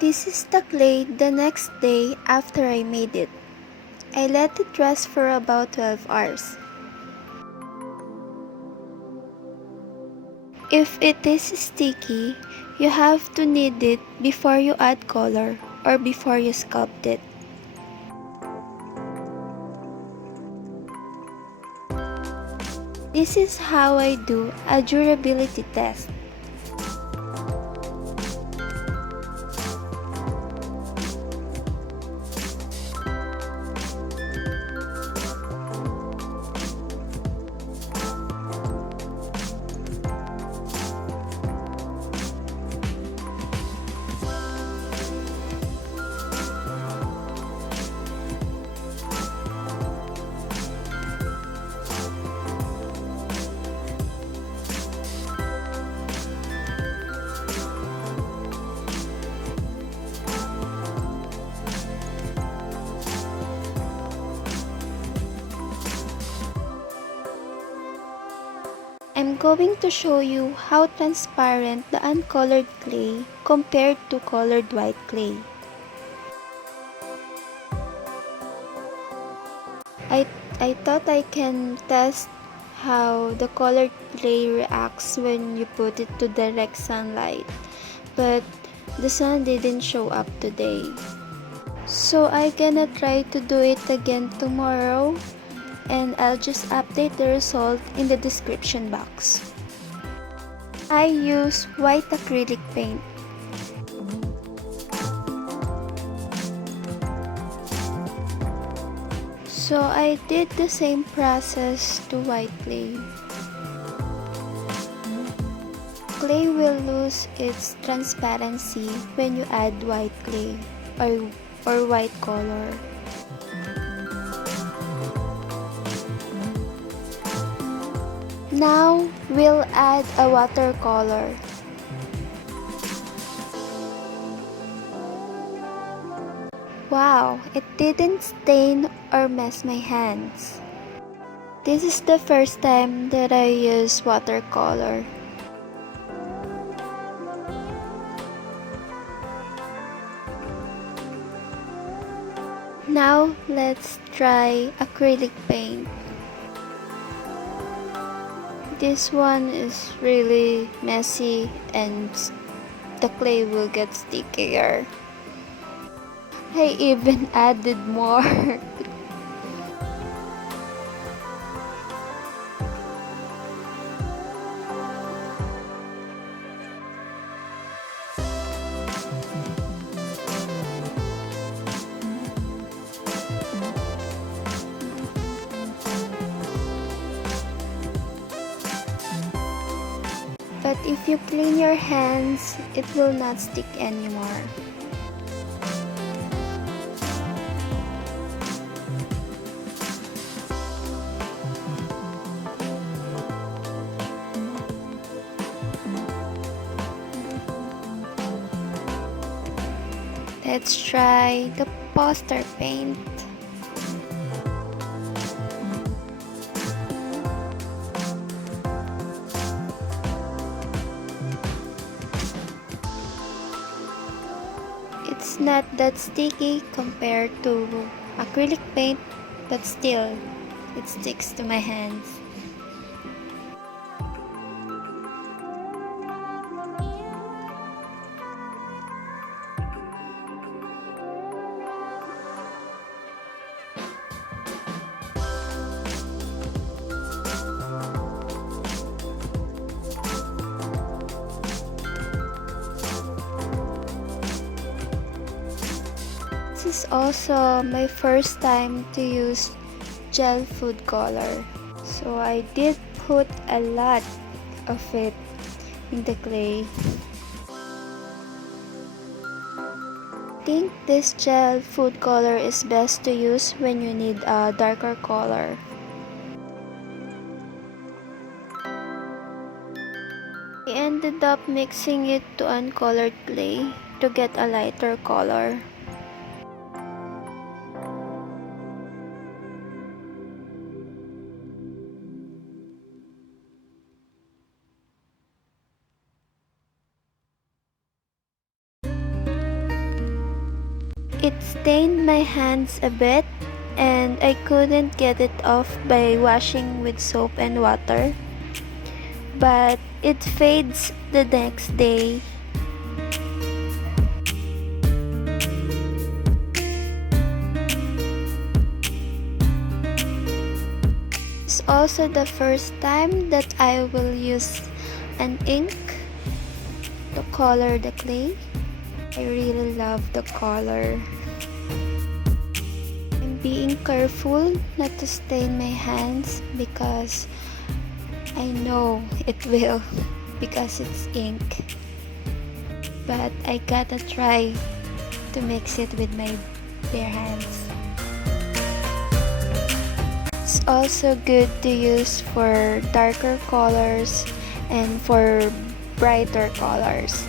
This is the clay the next day after I made it. I let it rest for about 12 hours. If it is sticky, you have to knead it before you add color or before you sculpt it. This is how I do a durability test. I'm going to show you how transparent the uncolored clay compared to colored white clay. I thought I can test how the colored clay reacts when you put it to direct sunlight, but the sun didn't show up today. So I gonna try to do it again tomorrow, and I'll just update the result in the description box. I use white acrylic paint. So I did the same process to white clay. Clay will lose its transparency when you add white clay or white color. Now we'll add a watercolor. Wow, it didn't stain or mess my hands. This is the first time that I use watercolor. Now let's try acrylic paint. This one is really messy and the clay will get stickier. I even added more. But if you clean your hands, it will not stick anymore. Let's try the poster paint. It's not that sticky compared to acrylic paint, but still, it sticks to my hands. This is also my first time to use gel food color, so I did put a lot of it in the clay. I think this gel food color is best to use when you need a darker color. I ended up mixing it to uncolored clay to get a lighter color. It stained my hands a bit and I couldn't get it off by washing with soap and water. But it fades the next day. It's also the first time that I will use an ink to color the clay. I really love the color. I'm being careful not to stain my hands because I know it will because it's ink. But I gotta try to mix it with my bare hands. It's also good to use for darker colors and for brighter colors.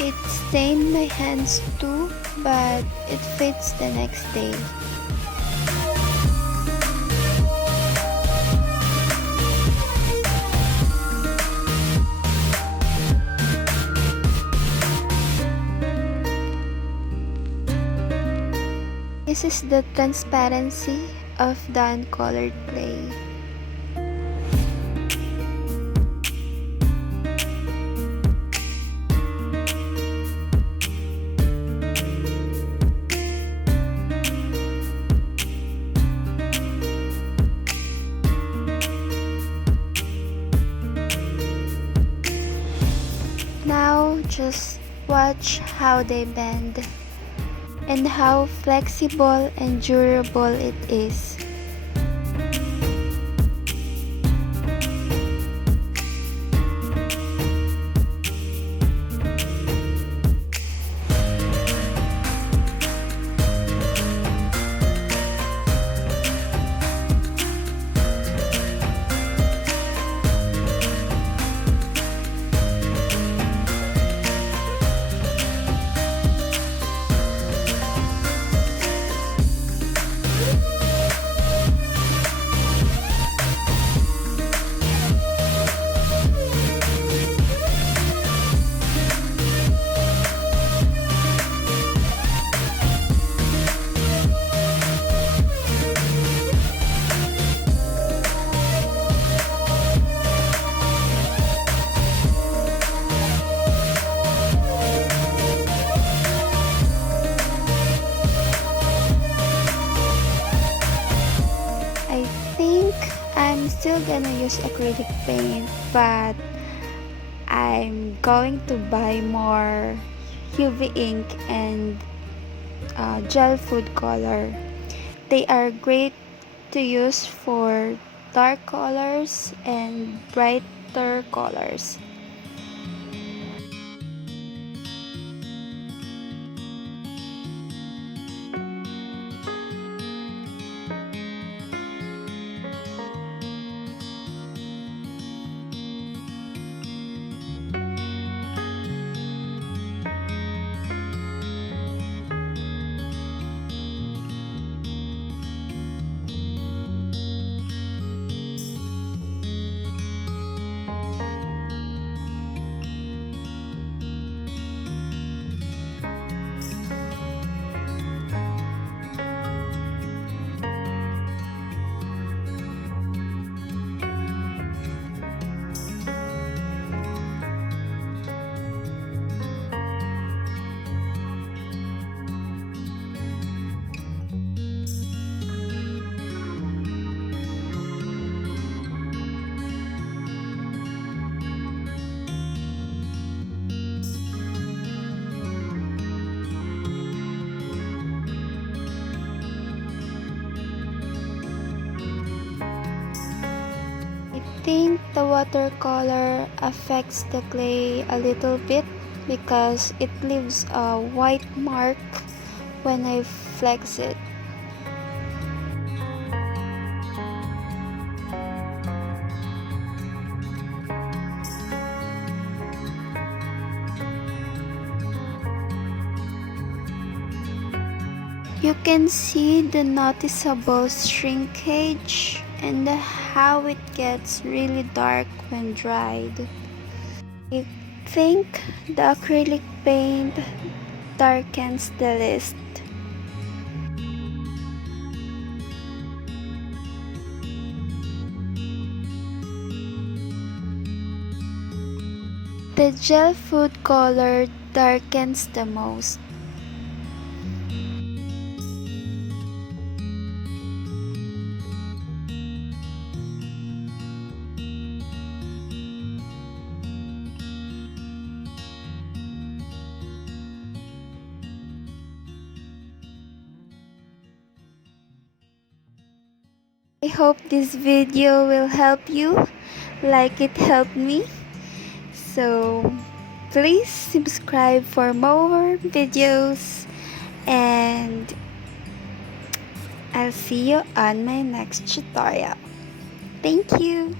It stained my hands too, but it fits the next day. This is the transparency of the uncolored clay. Now just watch how they bend and how flexible and durable it is. I'm still gonna use acrylic paint, but I'm going to buy more UV ink and gel food color. They are great to use for dark colors and brighter colors. I think the watercolor affects the clay a little bit because it leaves a white mark when I flex it. You can see the noticeable shrinkage and how it gets really dark when dried. I think the acrylic paint darkens the list. The gel food color darkens the most. I hope this video will help you like it helped me. So please subscribe for more videos, and I'll see you on my next tutorial. Thank you.